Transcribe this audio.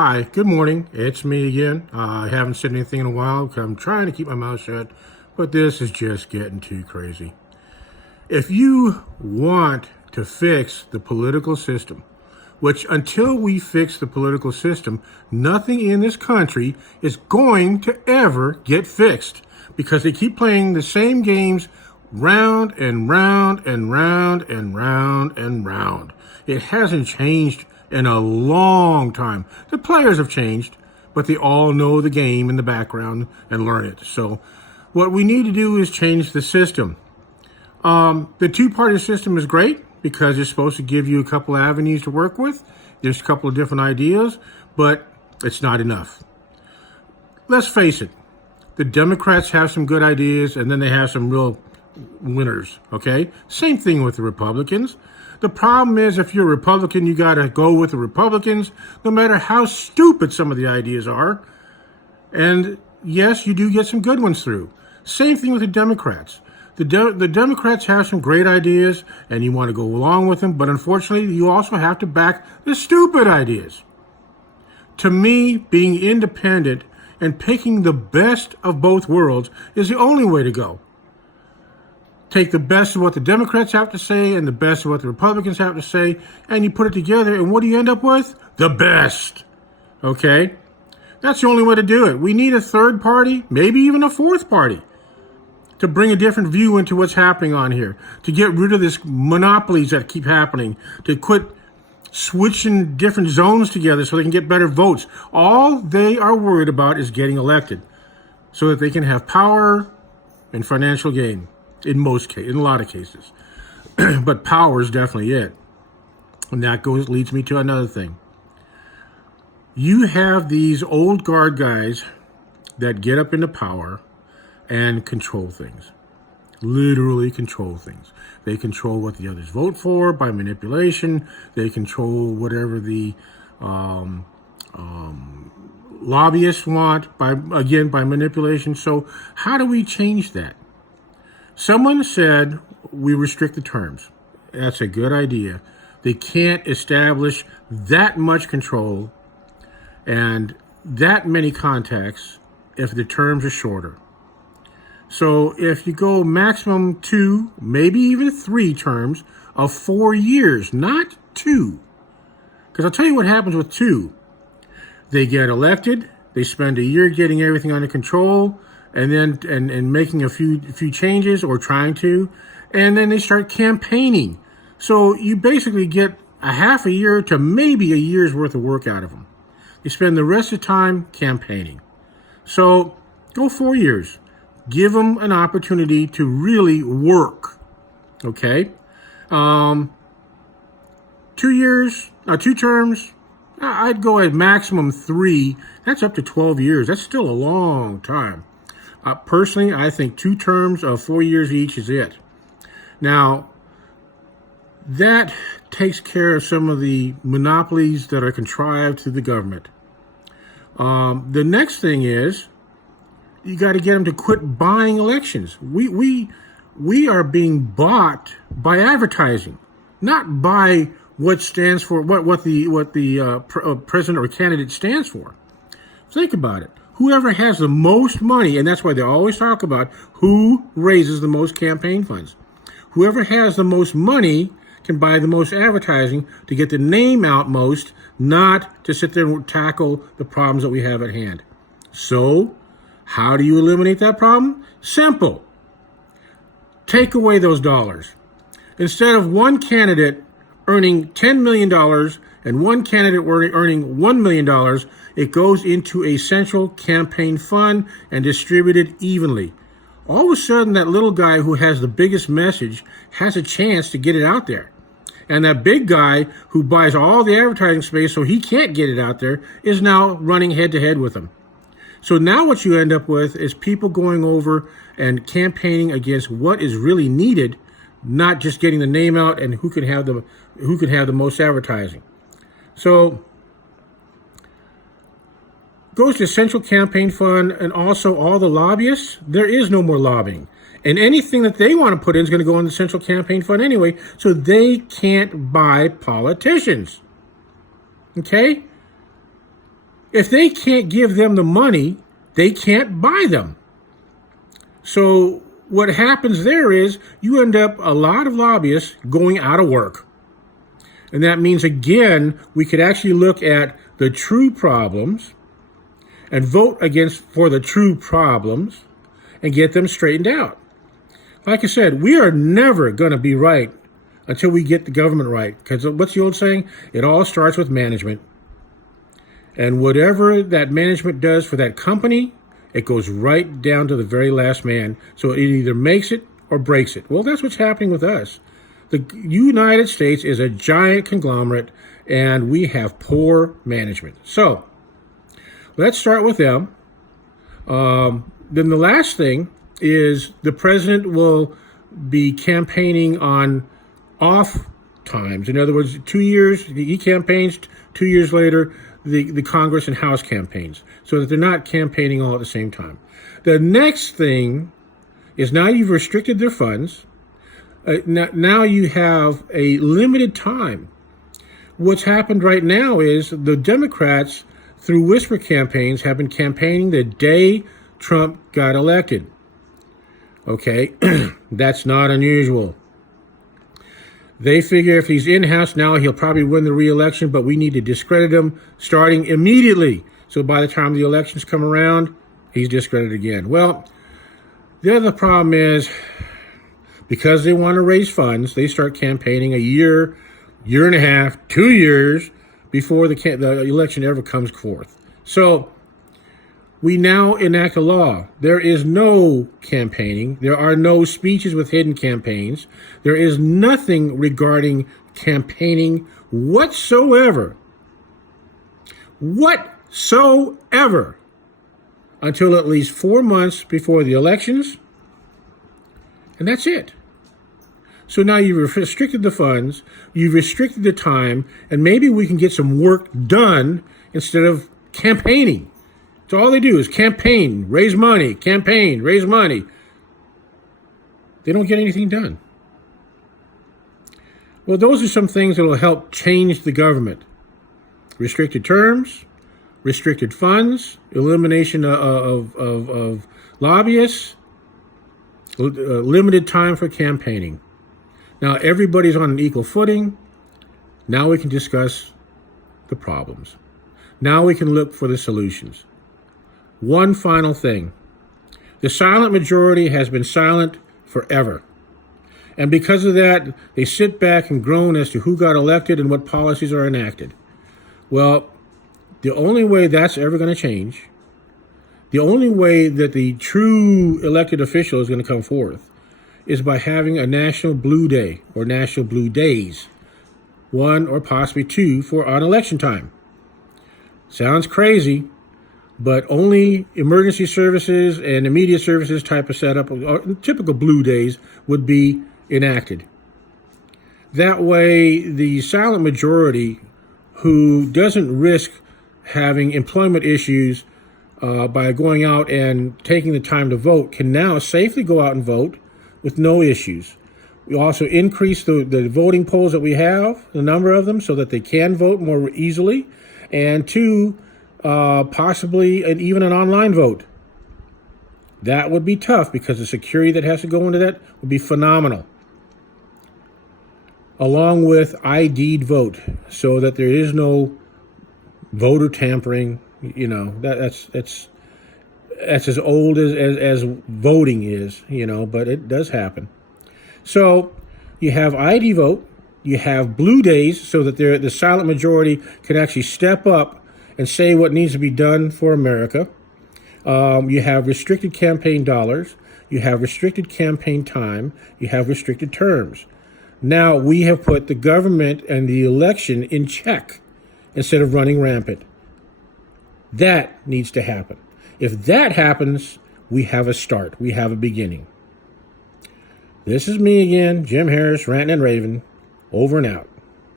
Hi, good morning. It's me again. I haven't said anything in a while because I'm trying to keep my mouth shut, but this is just getting too crazy. If you want to fix the political system, which until we fix the political system, nothing in this country is going to ever get fixed because they keep playing the same games round and round and round and round and round. It hasn't changed in a long time. The players have changed, but they all know the game in the background and learn it. So what we need to do is change the system. The two-party system is great because it's supposed to give you a couple avenues to work with. There's a couple of different ideas, but it's not enough. Let's face it. The Democrats have some good ideas, and then they have some real winners, okay? Same thing with the Republicans. The problem is if you're a Republican, you got to go with the Republicans, no matter how stupid some of the ideas are. And yes, you do get some good ones through. Same thing with the Democrats. The Democrats have some great ideas, and you want to go along with them, but unfortunately, you also have to back the stupid ideas. To me, being independent and picking the best of both worlds is the only way to go. Take the best of what the Democrats have to say and the best of what the Republicans have to say, and you put it together, and what do you end up with? The best. Okay? That's the only way to do it. We need a third party, maybe even a fourth party, to bring a different view into what's happening on here, to get rid of this monopolies that keep happening, to quit switching different zones together so they can get better votes. All they are worried about is getting elected so that they can have power and financial gain. In a lot of cases. But power is definitely it. And that leads me to another thing. You have these old guard guys that get up into power and control things. Literally control things. They control what the others vote for by manipulation. They control whatever the lobbyists want by manipulation. So how do we change that? Someone said we restrict the terms. That's a good idea. They can't establish that much control and that many contacts if the terms are shorter. So if you go maximum 2, maybe even 3 terms of 4 years, not 2. Because I'll tell you what happens with 2. They get elected, they spend a year getting everything under control, and then and making a few changes or trying to, and then they start campaigning. So you basically get a half a year to maybe a year's worth of work out of them. They spend the rest of the time campaigning. So go 4 years. Give them an opportunity to really work. Okay? 2 years, 2 terms, I'd go at maximum 3. That's up to 12 years. That's still a long time. Personally, I think 2 terms of 4 years each is it. Now, that takes care of some of the monopolies that are contrived through the government. The next thing is, you got to get them to quit buying elections. We are being bought by advertising, not by what stands for what the president or candidate stands for. Think about it. Whoever has the most money, and that's why they always talk about who raises the most campaign funds. Whoever has the most money can buy the most advertising to get the name out most, not to sit there and tackle the problems that we have at hand. So, how do you eliminate that problem? Simple. Take away those dollars. Instead of one candidate earning $10 million and one candidate earning $1 million, it goes into a central campaign fund and distributed evenly. All of a sudden, that little guy who has the biggest message has a chance to get it out there. And that big guy who buys all the advertising space so he can't get it out there is now running head-to-head with him. So now what you end up with is people going over and campaigning against what is really needed, not just getting the name out and who can have the most advertising. So goes to Central Campaign Fund and also all the lobbyists. There is no more lobbying. And anything that they want to put in is going to go in the Central Campaign Fund anyway, so they can't buy politicians. Okay? If they can't give them the money, they can't buy them. So what happens there is you end up a lot of lobbyists going out of work. And that means, again, we could actually look at the true problems and vote for the true problems and get them straightened out. Like I said, we are never going to be right until we get the government right. Because what's the old saying? It all starts with management. And whatever that management does for that company, it goes right down to the very last man. So it either makes it or breaks it. Well, that's what's happening with us. The United States is a giant conglomerate, and we have poor management. So let's start with them. Then the last thing is the president will be campaigning on off times. In other words, 2 years, he campaigns, 2 years later, the Congress and House campaigns, so that they're not campaigning all at the same time. The next thing is now you've restricted their funds. Now you have a limited time. What's happened right now is the Democrats, through whisper campaigns, have been campaigning the day Trump got elected. Okay, that's not unusual. They figure if he's in-house now, he'll probably win the re-election, but we need to discredit him starting immediately. So by the time the elections come around, he's discredited again. Well, the other problem is, because they want to raise funds, they start campaigning a year, year and a half, 2 years before the election ever comes forth. So we now enact a law. There is no campaigning. There are no speeches with hidden campaigns. There is nothing regarding campaigning whatsoever. Whatsoever. Until at least 4 months before the elections. And that's it. So now you've restricted the funds, you've restricted the time, and maybe we can get some work done instead of campaigning. So all they do is campaign, raise money, campaign, raise money. They don't get anything done. Well, those are some things that will help change the government. Restricted terms, restricted funds, elimination of lobbyists, limited time for campaigning. Now everybody's on an equal footing. Now we can discuss the problems. Now we can look for the solutions. One final thing. The silent majority has been silent forever. And because of that, they sit back and groan as to who got elected and what policies are enacted. Well, the only way that's ever going to change, the only way that the true elected official is going to come forth is by having a National Blue Day or National Blue Days, 1 or possibly 2 on election time. Sounds crazy, but only emergency services and immediate services type of setup, or typical blue days, would be enacted. That way, the silent majority who doesn't risk having employment issues by going out and taking the time to vote can now safely go out and vote with no issues. We also increase the voting polls that we have, the number of them, so that they can vote more easily. And 2, possibly even an online vote. That would be tough because the security that has to go into that would be phenomenal. Along with ID'd vote, so that there is no voter tampering. You know, that's as old as voting is, you know, but it does happen. So you have ID vote, you have blue days, so that the silent majority can actually step up and say what needs to be done for America. You have restricted campaign dollars, you have restricted campaign time, you have restricted terms. Now we have put the government and the election in check instead of running rampant. That needs to happen. If that happens, we have a start. We have a beginning. This is me again, Jim Harris, ranting and raving. Over and out.